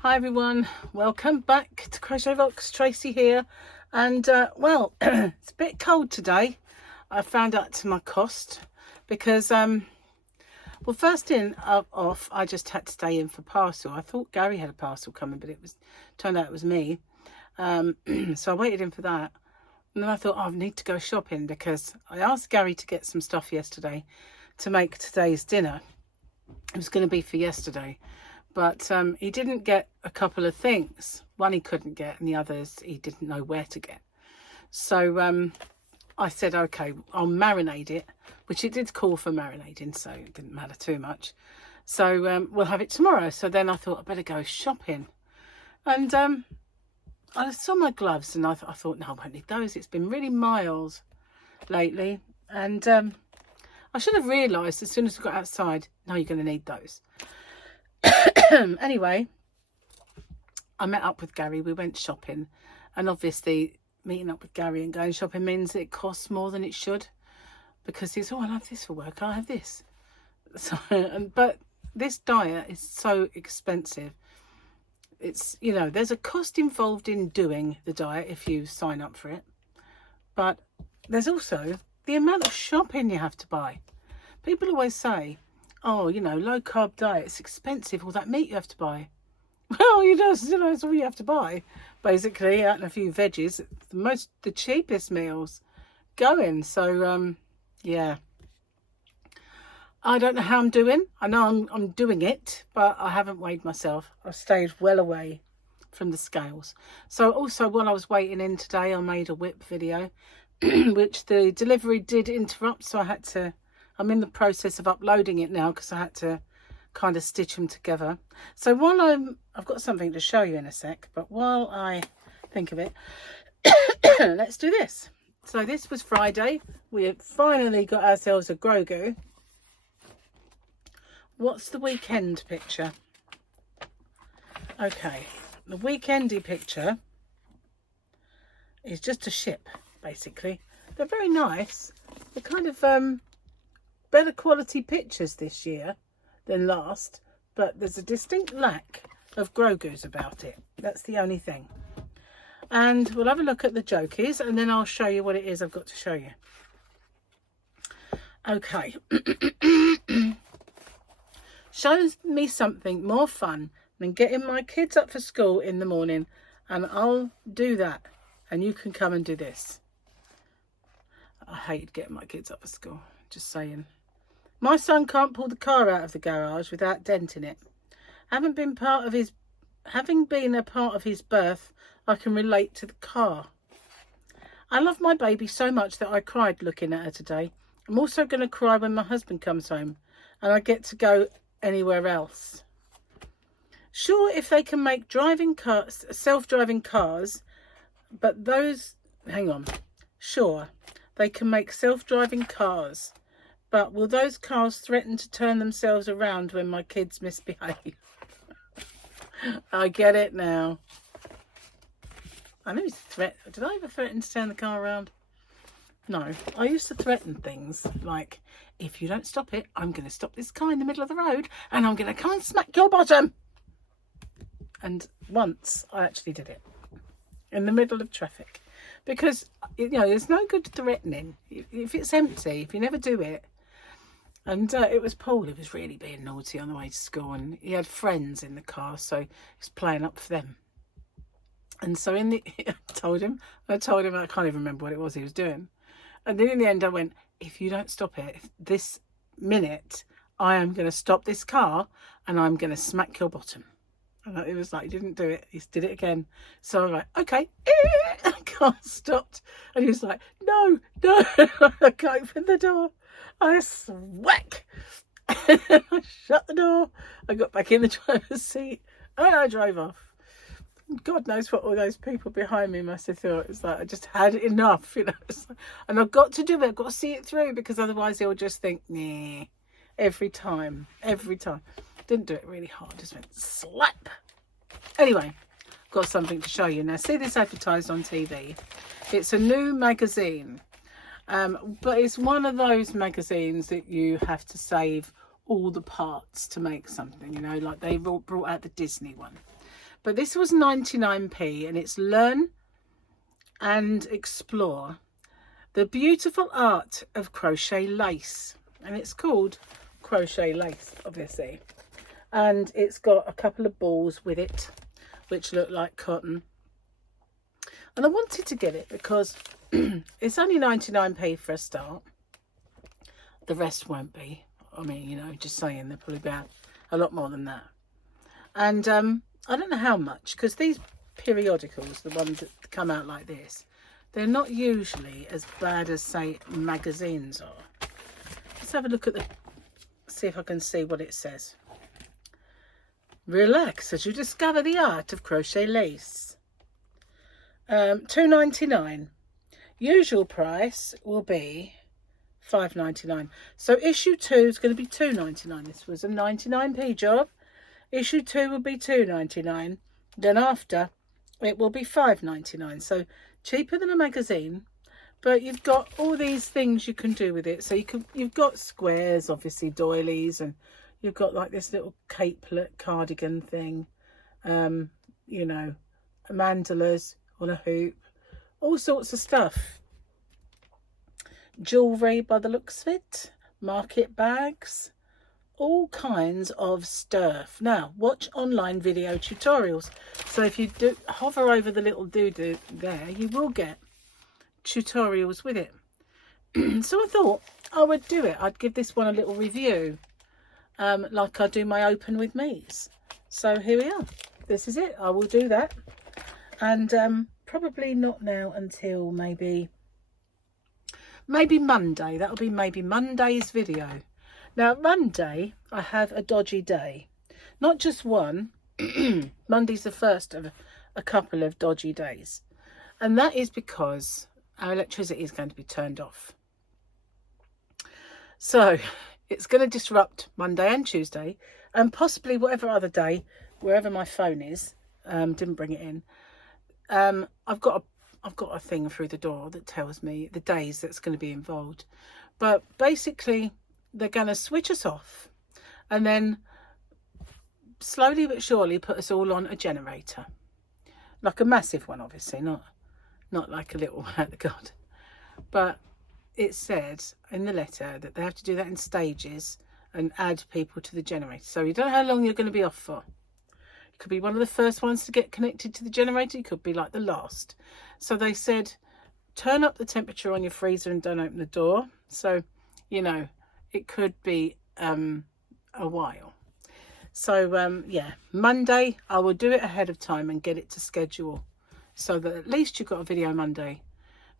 Hi everyone, welcome back to Crochet Rocks. Tracy here, and well, it's a bit cold today. I found out to my cost because well, first off, I just had to stay in for parcel. I thought Gary had a parcel coming, but turned out it was me. So I waited in for that, and then I thought, I need to go shopping because I asked Gary to get some stuff yesterday to make today's dinner. It was going to be for yesterday, but he didn't get a couple of things. One he couldn't get, and the others he didn't know where to get. So I said, okay, I'll marinate it, which it did call for marinating, so it didn't matter too much. So we'll have it tomorrow. So then I thought I better go shopping, and I saw my gloves, and I thought, no, I won't need those. It's been really mild lately, and I should have realised as soon as we got outside, no, you're going to need those. Anyway, I met up with Gary. We went shopping, and obviously meeting up with Gary and going shopping means it costs more than it should, because he's, oh, I have this for work, I have this. So, but this diet is so expensive. It's, you know, there's a cost involved in doing the diet if you sign up for it, but there's also the amount of shopping you have to buy. People always say, oh, you know, low carb diet, it's expensive, all that meat you have to buy. Well, you know, it's all you have to buy, basically, and a few veggies. The cheapest meals going. So yeah, I don't know how I'm doing. I know I'm doing it, but I haven't weighed myself. I've stayed well away from the scales. So also, while I was waiting in today, I made a WIP video which the delivery did interrupt, so I'm in the process of uploading it now because I had to kind of stitch them together. So while I've got something to show you in a sec, but while I think of it, let's do this. So this was Friday. We had finally got ourselves a Grogu. What's the weekend picture? Okay, the weekendy picture is just a ship, basically. They're very nice. They're kind of better quality pictures this year than last, but there's a distinct lack of Grogus about it. That's the only thing. And we'll have a look at the jokies, and then I'll show you what it is I've got to show you. Okay. Shows me something more fun than getting my kids up for school in the morning, and I'll do that, and you can come and do this. I hate getting my kids up for school, just saying. My son can't pull the car out of the garage without denting it. Having been a part of his birth, I can relate to the car. I love my baby so much that I cried looking at her today. I'm also going to cry when my husband comes home and I get to go anywhere else. Sure, if they can make self-driving cars, but those... Hang on. Sure, they can make self-driving cars, but will those cars threaten to turn themselves around when my kids misbehave? I get it now. I know it's a threat. Did I ever threaten to turn the car around? No. I used to threaten things like, if you don't stop it, I'm going to stop this car in the middle of the road and I'm going to come and smack your bottom. And once I actually did it in the middle of traffic. Because, you know, there's no good threatening. If it's empty, if you never do it. And it was Paul who was really being naughty on the way to school. And he had friends in the car, so he was playing up for them. And so I told him, I can't even remember what it was he was doing. And then in the end I went, if you don't stop it this minute, I am going to stop this car and I'm going to smack your bottom. And it was like, he didn't do it. He did it again. So I'm like, okay. The car stopped. And he was like, no. I can't open the door. I whack. I shut the door. I got back in the driver's seat and I drove off. God knows what all those people behind me must have thought. It's like, I just had enough, you know. Like, and I've got to do it. I've got to see it through, because otherwise they'll just think, nah, every time. Didn't do it really hard, just went slap. Anyway, got something to show you. Now, see this advertised on TV? It's a new magazine, but it's one of those magazines that you have to save all the parts to make something, you know, like they brought out the Disney one. But this was 99p, and it's Learn and Explore the Beautiful Art of Crochet Lace. And it's called Crochet Lace, obviously. And it's got a couple of balls with it, which look like cotton. And I wanted to get it because it's only 99p for a start. The rest won't be. I mean, you know, just saying, they're probably about a lot more than that. And I don't know how much, because these periodicals, the ones that come out like this, they're not usually as bad as, say, magazines are. Let's have a look at the, see if I can see what it says. Relax as you discover the art of crochet lace. $2.99. Usual price will be $5.99. So issue 2 is going to be $2.99. This was a 99p job. Issue 2 will be $2.99. Then after, it will be $5.99. So cheaper than a magazine, but you've got all these things you can do with it. So you've got squares, obviously doilies, and you've got like this little capelet cardigan thing, you know, mandalas on a hoop, all sorts of stuff. Jewellery by the looks of it, market bags, all kinds of stuff. Now, watch online video tutorials. So if you do hover over the little doo-doo there, you will get tutorials with it. So I thought I would do it. I'd give this one a little review, like I do my open with me's. So here we are. This is it. I will do that. And probably not now until maybe Monday. That'll be maybe Monday's video. Now, Monday, I have a dodgy day. Not just one. Monday's the first of a couple of dodgy days. And that is because our electricity is going to be turned off. So, it's going to disrupt Monday and Tuesday. And possibly whatever other day, wherever my phone is. Didn't bring it in. I've got a thing through the door that tells me the days that's going to be involved. But basically, they're going to switch us off and then slowly but surely put us all on a generator, like a massive one, obviously, not like a little one at the garden. But it said in the letter that they have to do that in stages and add people to the generator. So you don't know how long you're going to be off for. You could be one of the first ones to get connected to the generator. You could be like the last. So they said, turn up the temperature on your freezer and don't open the door. So, you know, it could be a while. So yeah, Monday I will do it ahead of time and get it to schedule, so that at least you've got a video Monday.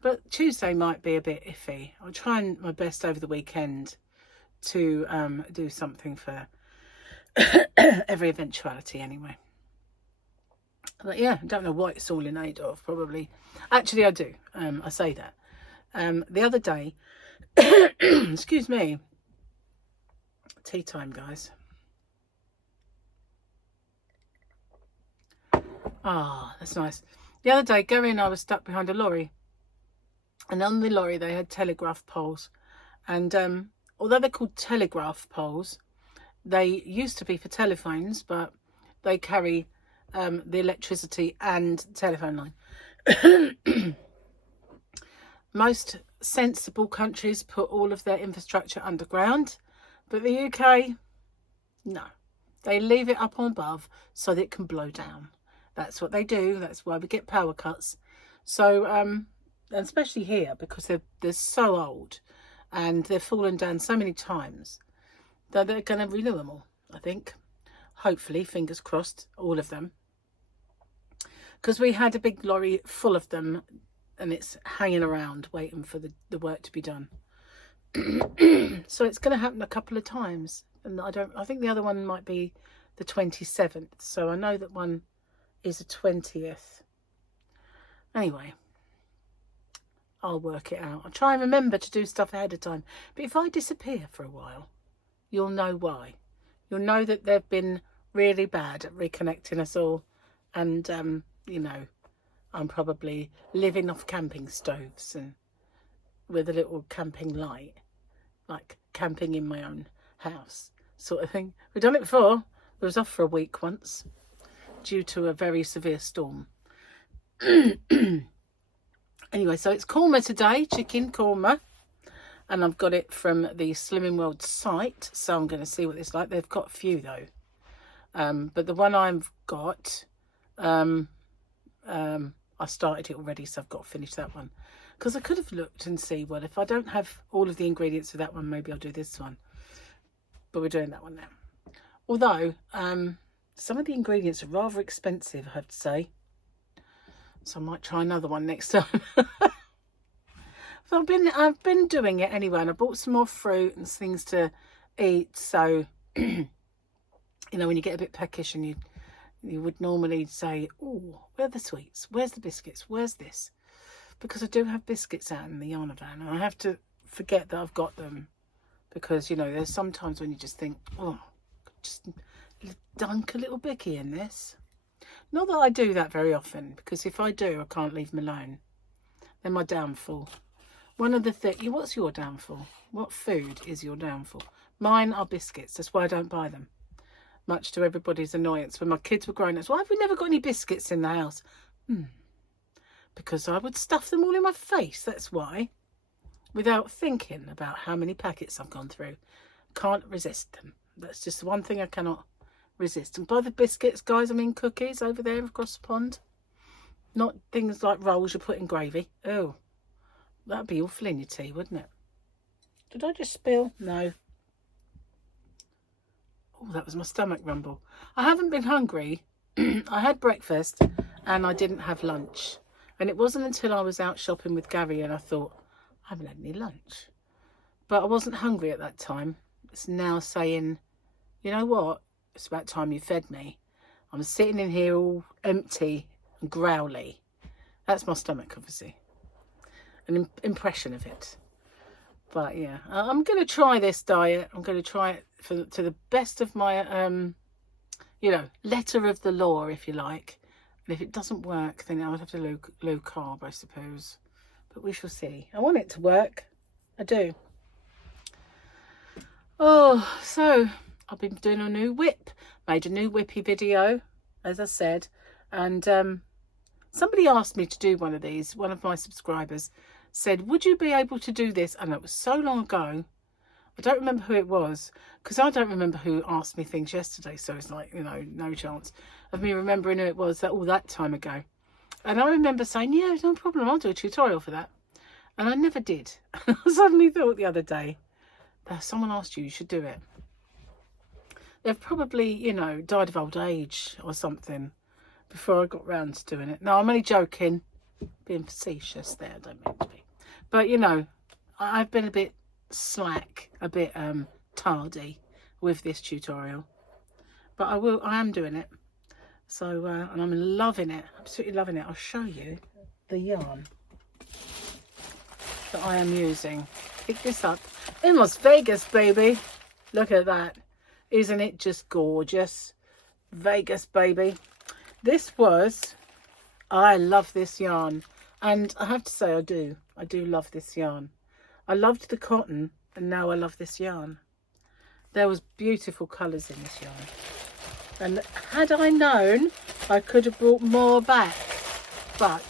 But Tuesday might be a bit iffy. I'll try my best over the weekend to do something for every eventuality anyway. But yeah, I don't know what it's all in aid of, probably. Actually, I do. I say that. The other day, excuse me, tea time, guys. Ah, that's nice. The other day, Gary and I were stuck behind a lorry. And on the lorry, they had telegraph poles. And although they're called telegraph poles, they used to be for telephones, but they carry the electricity and telephone line. Most sensible countries put all of their infrastructure underground, but the UK, no. They leave it up on above so that it can blow down. That's what they do. That's why we get power cuts. So, especially here, because they're so old and they've fallen down so many times that they're going to renew them all, I think. Hopefully, fingers crossed, all of them. Because we had a big lorry full of them and it's hanging around waiting for the work to be done. So it's going to happen a couple of times. And I think the other one might be the 27th. So I know that one is the 20th. Anyway, I'll work it out. I'll try and remember to do stuff ahead of time. But if I disappear for a while, you'll know why. You'll know that they've been really bad at reconnecting us all. And, you know, I'm probably living off camping stoves and with a little camping light. Like camping in my own house sort of thing. We've done it before. We was off for a week once. due to a very severe storm. Anyway, so it's korma today, chicken korma. And I've got it from the Slimming World site. So I'm going to see what it's like. They've got a few though. But the one I've got, I started it already, so I've got to finish that one. Because I could have looked and see, well, if I don't have all of the ingredients for that one, maybe I'll do this one. But we're doing that one now. Although, some of the ingredients are rather expensive, I have to say. So I might try another one next time. So I've been doing it anyway, and I bought some more fruit and things to eat. So, you know, when you get a bit peckish and you would normally say, oh, where are the sweets? Where's the biscuits? Where's this? Because I do have biscuits out in the yarn van, and I have to forget that I've got them. Because, you know, there's sometimes when you just think, oh, just dunk a little bicky in this. Not that I do that very often, because if I do, I can't leave them alone. They're my downfall. One of the things, what's your downfall? What food is your downfall? Mine are biscuits. That's why I don't buy them. Much to everybody's annoyance. When my kids were growing up, why have we never got any biscuits in the house? Because I would stuff them all in my face. That's why. Without thinking about how many packets I've gone through. Can't resist them. That's just the one thing I cannot resist. And by the biscuits, guys, I mean cookies over there across the pond. Not things like rolls you put in gravy. Oh. That'd be awful in your tea, wouldn't it? Did I just spill? No. Oh, that was my stomach rumble. I haven't been hungry. I had breakfast and I didn't have lunch. And it wasn't until I was out shopping with Gary and I thought, I haven't had any lunch. But I wasn't hungry at that time. It's now saying, you know what? It's about time you fed me. I'm sitting in here all empty and growly. That's my stomach, obviously. An impression of it. But yeah, I'm going to try this diet. I'm going to try it to the best of my, you know, letter of the law, if you like. And if it doesn't work, then I would have to low carb, I suppose. But we shall see. I want it to work. I do. Oh, so I've been doing a new WIP. Made a new WIPy video, as I said. And somebody asked me to do one of these. One of my subscribers said, would you be able to do this? And it was so long ago. I don't remember who it was, because I don't remember who asked me things yesterday. So it's like, you know, no chance of me remembering who it was all that time ago. And I remember saying, yeah, no problem, I'll do a tutorial for that. And I never did. I suddenly thought the other day, someone asked you, you should do it. They've probably, you know, died of old age or something before I got round to doing it. No, I'm only joking. Being facetious there, I don't mean to be. But, you know, I've been a bit slack, a bit tardy with this tutorial. But I am doing it. So, and I'm loving it, absolutely loving it. I'll show you the yarn that I am using. Pick this up in Las Vegas, baby. Look at that. Isn't it just gorgeous? Vegas, baby. I love this yarn. And I have to say, I do love this yarn. I loved the cotton, and now I love this yarn. There was beautiful colours in this yarn. And had I known, I could have brought more back. But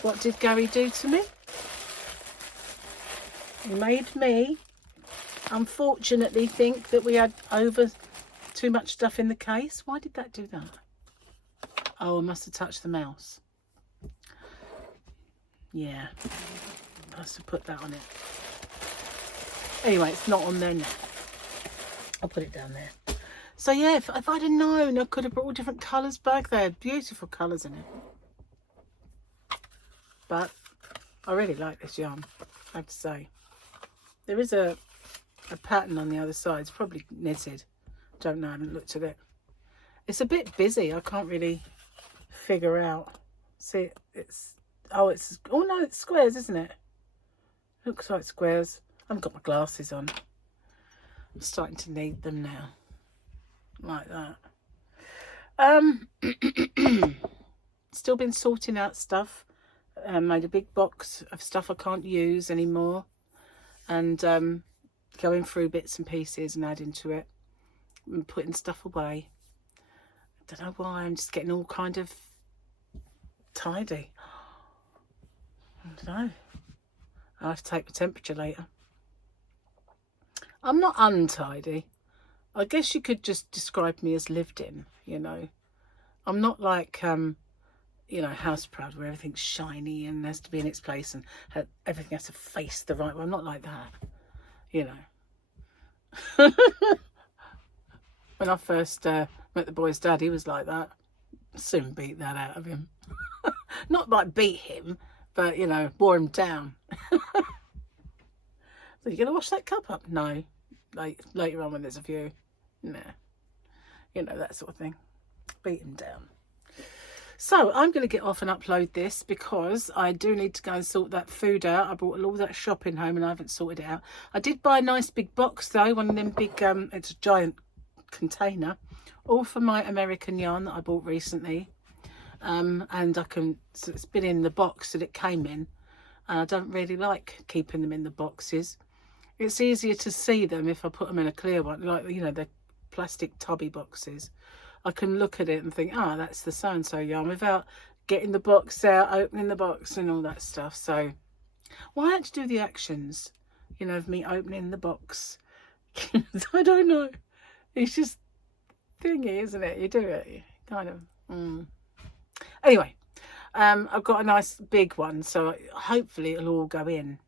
what did Gary do to me? He made me, unfortunately, think that we had too much stuff in the case. Why did that do that? Oh, I must have touched the mouse. Yeah, I must have put that on it. Anyway, it's not on there now. I'll put it down there. So yeah, if I'd have known, I could have brought all different colours back. They had beautiful colours in it. But I really like this yarn, I have to say. There is a pattern on the other side. It's probably knitted. Don't know, I haven't looked at it. It's a bit busy. I can't really figure out. See, oh no, it's squares, isn't it? Looks like squares. I haven't got my glasses on. I'm starting to need them now. Like that. Still been sorting out stuff. Made a big box of stuff I can't use anymore. And going through bits and pieces and adding to it. And putting stuff away. don't know why, I'm just getting all kind of tidy. I don't know. I'll have to take the temperature later. I'm not untidy. I guess you could just describe me as lived in, you know. I'm not like, you know, house proud where everything's shiny and has to be in its place and everything has to face the right way. I'm not like that, you know. When I first met the boy's dad, he was like that. Soon beat that out of him. Not like beat him, but, you know, wore him down. So you going to wash that cup up? No. Like, later on when there's a view. Nah. You know, that sort of thing. Beat him down. So I'm going to get off and upload this because I do need to go and sort that food out. I brought all that shopping home and I haven't sorted it out. I did buy a nice big box though. One of them big, it's a giant container. All for my American yarn that I bought recently. And so it's been in the box that it came in. And I don't really like keeping them in the boxes. It's easier to see them if I put them in a clear one, like, you know, the plastic tubby boxes. I can look at it and think, oh, that's the so-and-so yarn, without getting the box out, opening the box and all that stuff. So, well, I had to do the actions, you know, of me opening the box. I don't know. It's just thingy, isn't it? You do it, kind of. Anyway, I've got a nice big one, so hopefully it'll all go in.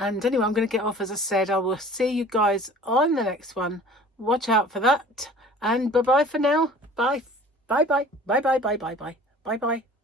And anyway, I'm going to get off. As I said, I will see you guys on the next one. Watch out for that. And bye-bye for now. Bye. Bye-bye. Bye-bye. Bye-bye. Bye-bye. Bye-bye.